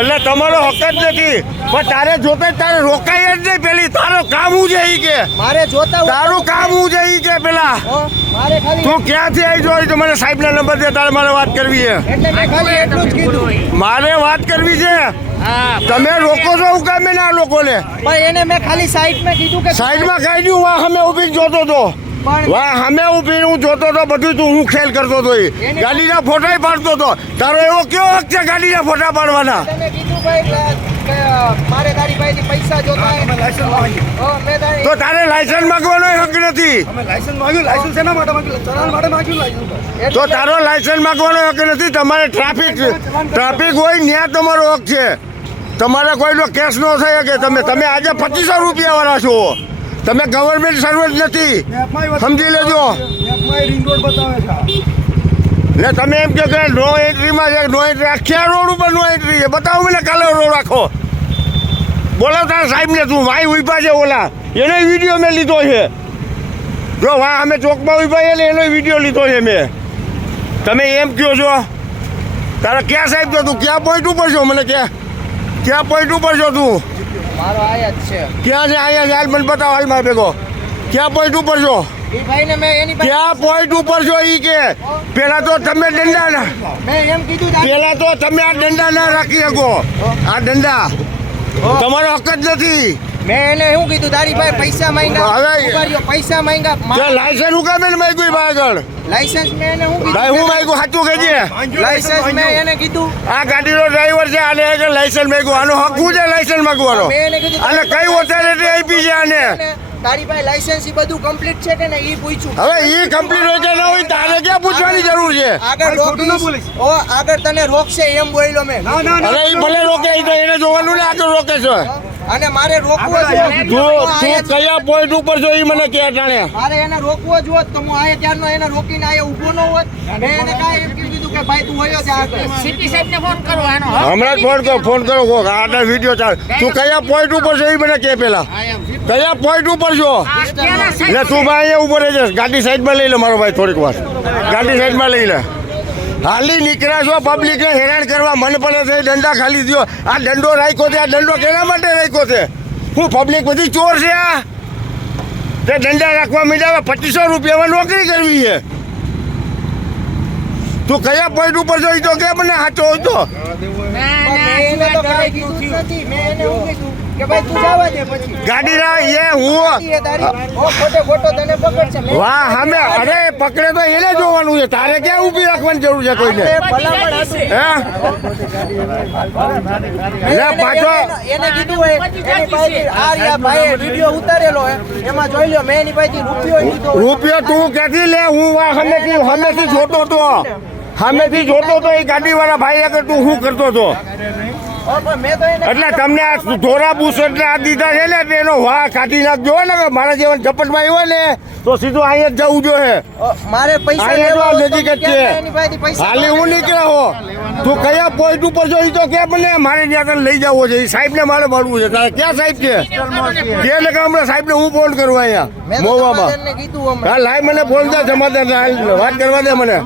એટલે તમારો હક જ નથી. પણ તારે જોતે જ તારે રોકાય જ નહીં પેલી. તારો કામ હું છે કે? મારે જોતા તારું કામ હું જઈ કે પેલા? હો, મારે ખાલી તું ક્યાંથી આવી જોઈ તો મને સાહેબના નંબર દે તારે મારે વાત કરવી છે. મેં મારે વાત કરવી છે? હા. તમે રોકો છો હું કામે ના લોકોને? પણ એને મેં ખાલી સાઈડમાં કીધું કે સાઈડમાં કાઢી દઉં વાહ અમે ઊભી જોતો તો. પણ વાહ અમે ઊભી હું જોતો તો બધું તું હું ખેલ કરતો તો ઈ. ગાડીના ફોટા પાડતો તો. તારો એવો કેવો હક છે ગાડીના ફોટા પાડવાના? તો તારે લાયસન્સ માંગવાનો હક નથી. તો? તારો લાયસન્સ માંગવાનો હક નથી તમારે ટ્રાફિક ટ્રાફિક હોય ત્યાં તમારો હક છે. તમારે કોઈનો કેસ ન થાય કે તમે તમે આજે પચીસો રૂપિયા વાળા છો. તમે ગવર્મેન્ટ સર્વન્ટ નથી. સમજી લેજો. ને તમે એમ કહો કે નો એન્ટ્રીમાં છે નો એન્ટ્રી આખી રોડ ઉપર નો એન્ટ્રી છે? બતાવો મને કાલે રોડ રાખો બોલો તારા સાહેબને તું ભાઈ ઊભા છે ઓલા. એનો વીડિયો મેં લીધો છે. જો, વાહ, અમે ચોકમાં ઊભા છે ને એનો વીડિયો લીધો છે મેં. તમે એમ કહો છો. તારા ક્યાં સાહેબ કહો તું? ક્યાં પોઈન્ટ ઉપર છો? મને ક્યાં ક્યાં પોઈન્ટ ઉપર છો તું? મારો આયા જ છે. ક્યાં છે? આયા છે? હાલ મને બતાવ હાલ મારે ભેગો. ક્યાં પોઈન્ટ ઉપર છો? ક્યાં પોઈન્ટ ઉપર છો ઈ કે? પેલા તો તમે દંડા ના પેલા તો તમે આ દંડા ના રાખી શકો. આ દંડા તમારો હક જ નથી. મેં એને શું કીધું? તારી પાસે પૈસા માંગ્યા હવે- પૈસા માંગ્યા લાયસન્સ હું કામે માગ્યું આગળ? લાયસન્સ મેં એને હું ભાઈ હું માગ્યું સાચું કહેજે. લાયસન્સ મેં એને કીધું. આ ગાડીનો ડ્રાઈવર છે આને એક લાયસન્સ માગ્યું આનો હક હું છે લાયસન્સ માંગવાનો? અને એને કઈ ઓથોરિટી આપી છે આને? તારી પાસે લાયસન્સ ઈ બધું કમ્પ્લીટ છે કે ને ઈ પૂછ્યું હવે એ કમ્પ્લીટ હોય કે ન હોય તારે ક્યાં પૂછવાની જરૂર છે? આગળ રોકીશ. બોલીશ. ઓ આગળ તને રોકશે એમ બોલ્યો મેં. ના ના અરે એ ભલે રોકે ઈ તો એને જોવાનું ને આગળ રોકે છે. અને મારે રોકવો છે જ તું તું કયા પોઈન્ટ ઉપર જો એ મને કે જાણે. મારે એને રોકવો જ હોત તો હું આયા ત્યારનો એને રોકીને આયા ઊભો ન હોત. મેં એને કાંઈ એમ કીધું કે ભાઈ તું વયો જા આગળ. સીપી સાહેબને ફોન કરો આનો હમણાં જ ફોન કરો ફોન કરો. કોક આના વીડિયો ચાલ. તું કયા પોઈન્ટ ઉપર છો એ મને કે પેલા. કયા પોઈન્ટ ઉપર છો? સાહેબ એટલે તું ભાઈ અહીંયા ઊભો રહેજે. ગાડી સાઈડમાં લઈ લે મારો ભાઈ થોડીક વાર. ગાડી સાઈડમાં લઈ લે. હાલી નીકળ્યા છો પબ્લિકને હેરાન કરવા મન પડે છે દંડા ખાલી દો આ દંડો રાખ્યો છે આ દંડો કેના માટે રાખ્યો છે? હું પબ્લિક બધી ચોર છે આ? તે દંડા રાખવા માંડ્યા પચીસો રૂપિયામાં નોકરી કરવી છે. તું કયા પોઈન્ટ ઉપર જોઈ તો કે મને સાચો હોય તો કે ભાઈ તું જવા દે પછી. ગાડી રા એ હું એ તારી ઓ ખોટે ખોટો તને પકડશે. વાહ હમે અરે પકડે તો એને જોવાનું છે. તારે ક્યાં ઊભી રાખવાની જરૂર છે કોઈને? આપણે ભલામણ હતું. હે? પાછો. એને- એને કીધું હોય એની પાસેથી આ રહ્યા ભાઈએ વીડિયો ઉતારેલો હે. એમાં જોઈ લ્યો મેં એની રૂપિયો લીધો રૂપિયો તું ક્યાંથી લે? હું વા સામેથી સામેથી જોતો તો. સામેથી જોતો તો એ ગાડી વાળા ભાઈ આગળ તું શું કરતો તો? એટલે તમને આ ધોરા બુસ એટલે આ દીધા છે ને એનો વાહ કાઢી નાખજો ને કે મારા જેવા ઝપટમાં આવ્યો ને તો સીધું અહીંયા જ જવું જોઈએ. મારે પૈસા લેવા નજીક જ છે. હાલી હું નીકળ્યા હો. તું કયા પોઈન્ટ ઉપર છો? એ તો કે મને મારે ત્યાં લઈ જવો છે. એ સાહેબને મારે મળવું છે. તારે ક્યાં સાહેબ છે કે ને કે હમણાં સાહેબને હું ફોન કરું અહીંયા મોવામાં. હા લાઈ મને ફોન દે જમાદાર વાત કરવા દે મને.